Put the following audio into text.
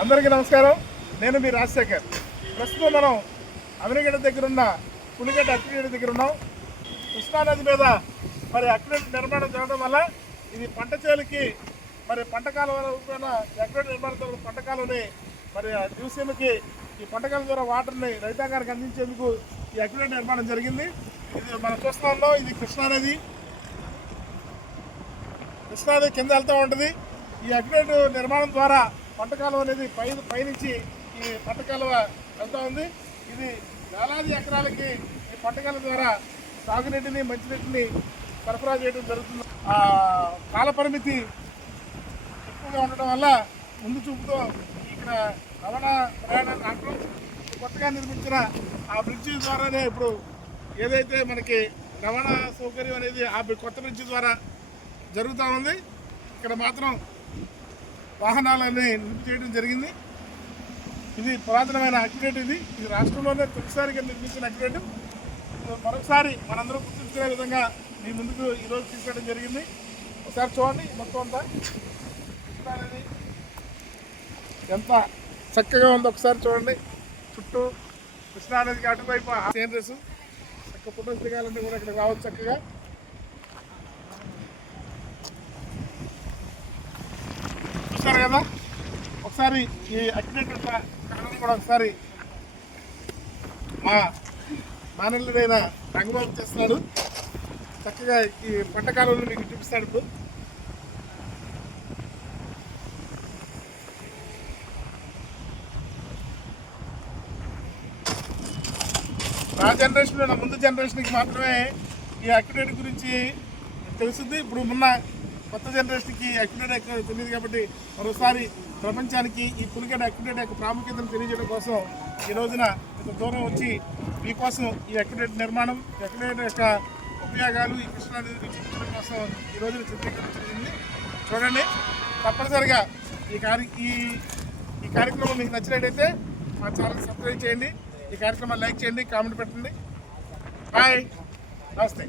అందరికీ నమస్కారం. నేను మీ రాజశేఖర్. ప్రస్తుతం మనం అవినగడ్డ దగ్గర ఉన్న పులిగడ్డ అక్కిగడ్డ దగ్గర ఉన్నాం కృష్ణానది మీద మరి అక్కిగడ్డ నిర్మాణం జరగడం వల్ల ఇది పంట చేలికి మరి పంట కాలం అక్కిగడ్డ నిర్మాణం ద్వారా పంట కాలంని మరి ఆ ఈ పంట కాలం ద్వారా వాటర్ని రైతాంగానికి అందించేందుకు ఈ అక్కిగడ్డ నిర్మాణం జరిగింది. ఇది మనం చూస్తా ఉన్నాం ఇది కృష్ణానది. కృష్ణానది కింద వెళ్తూ ఉంటుంది. ఈ అగ్నేట్ నిర్మాణం ద్వారా పంట కాలువ అనేది పై పైనుంచి ఈ పంట కాలువ వెళ్తూ ఉంది. ఇది వేలాది ఎకరాలకి ఈ పంట ద్వారా సాగునీటిని మంచినీటిని సరఫరా చేయడం జరుగుతుంది. ఆ కాల పరిమితి ఎక్కువగా ఉండటం వల్ల ముందు చూపుతో ఇక్కడ రవాణా ప్రయాణ రావడం కొత్తగా నిర్మించిన ఆ బ్రిడ్జి ద్వారానే ఇప్పుడు ఏదైతే మనకి రవాణా సౌకర్యం అనేది ఆ కొత్త బ్రిడ్జి ద్వారా జరుగుతూ ఉంది. ఇక్కడ మాత్రం వాహనాలన్నీ నిలుపు చేయడం జరిగింది. ఇది పురాతనమైన అక్యురేట్ ఇది. ఇది రాష్ట్రంలోనే తొలిసారిగా నిర్మించిన అక్యురేట్ మరొకసారి మనందరూ గుర్తుంచుకునే విధంగా మీ ముందుకు ఈరోజు తీసుకెళ్ళడం జరిగింది. ఒకసారి చూడండి మొత్తం అంతా. ఎంత చక్కగా ఉందో ఒకసారి చూడండి. చుట్టూ కృష్ణానదికి అటువైపు సీనరీస్ చక్క ఫోటోస్ దిగాలంటే కూడా ఇక్కడ రావచ్చు చక్కగా. చూస్తారు కదా. ఒకసారి ఈ అగ్నేట్ కాలం కూడా ఒకసారి మా మానవులైన రంగబాబు చేస్తున్నాడు. చక్కగా ఈ పంట కాలంలో మీకు చూపిస్తాడు ఇప్పుడు. నా జనరేషన్లో నా ముందు జనరేషన్కి మాత్రమే ఈ అక్యురేట్ గురించి తెలుస్తుంది. ఇప్పుడు మొన్న కొత్త జనరేషన్కి అక్యురేట్ ఎక్కువ తెలియదు కాబట్టి మరోసారి ప్రపంచానికి ఈ పులిగడ్డ అక్యురేట్ యొక్క ప్రాముఖ్యతను తెలియజేయడం కోసం ఈ రోజున ఇంత దూరం వచ్చి మీకోసం ఈ అక్యురేట్ నిర్మాణం అక్యురేట్ యొక్క ఉపయోగాలు ఈ కృష్ణానది చూపించడం కోసం ఈ రోజున చిత్రీకరించింది చూడండి తప్పనిసరిగా ఈ కార్య ఈ ఈ కార్యక్రమం మీకు నచ్చినట్టయితే మా ఛానల్ సబ్స్క్రైబ్ చేయండి ఈ కార్యక్రమాన్ని లైక్ చేయండి కామెంట్ పెట్టండి. బాయ్. నమస్తే.